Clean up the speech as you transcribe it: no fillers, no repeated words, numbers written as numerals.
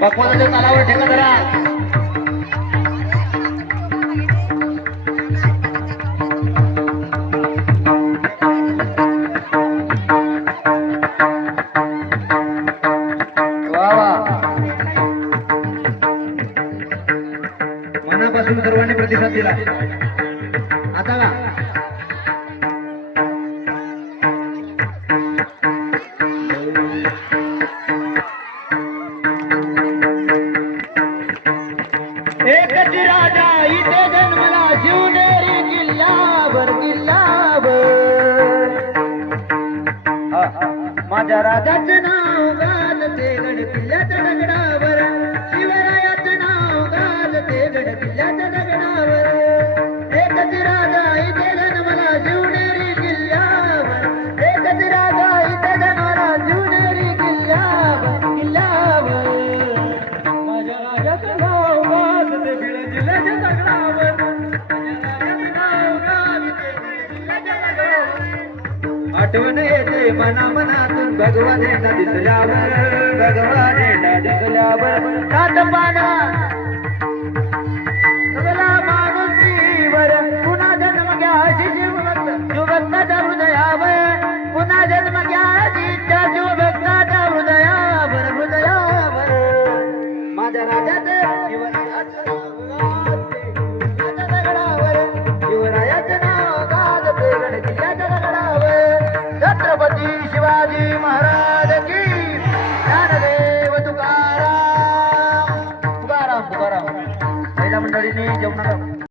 पकवानाच्या तालावर ठेका धरा. मनापासून सर्वांनी प्रतिसाद दिला. आता का एकच राजा इथे जन्मला शिवनेरी किल्ल्यावर माझ्या राजाचं नाव गाजते गड किल्ल्याच्या दगडावर. शिवरायाचं नाव गाजते गड किल्ल्याच्या दगडावर. एकच राजा इथे जन्मला शिवनेरी किल्ल्यावर. एकच राजा इथे जन्मला शिवनेरी किल्ल्यावर. माझ्या राजाचं नाव गाजते गड किल्ल्याच्या दगडावर. आठवण येते मना मनातून भगवा झेंडा दिसल्यावर. भगवा झेंडा दिसल्यावर सात पाना सगळा माणुसकीवर पुन्हा जन्म घ्या अशी शिवभक्ताच्या हृदयावर. पुन्हा जन्म घ्या अशी इच्छा शिवभक्ताच्या हृदयावर. माझ्या राजाचं शिवरायाचं नाव गाजते दगडावर. शिवरायाचं नाव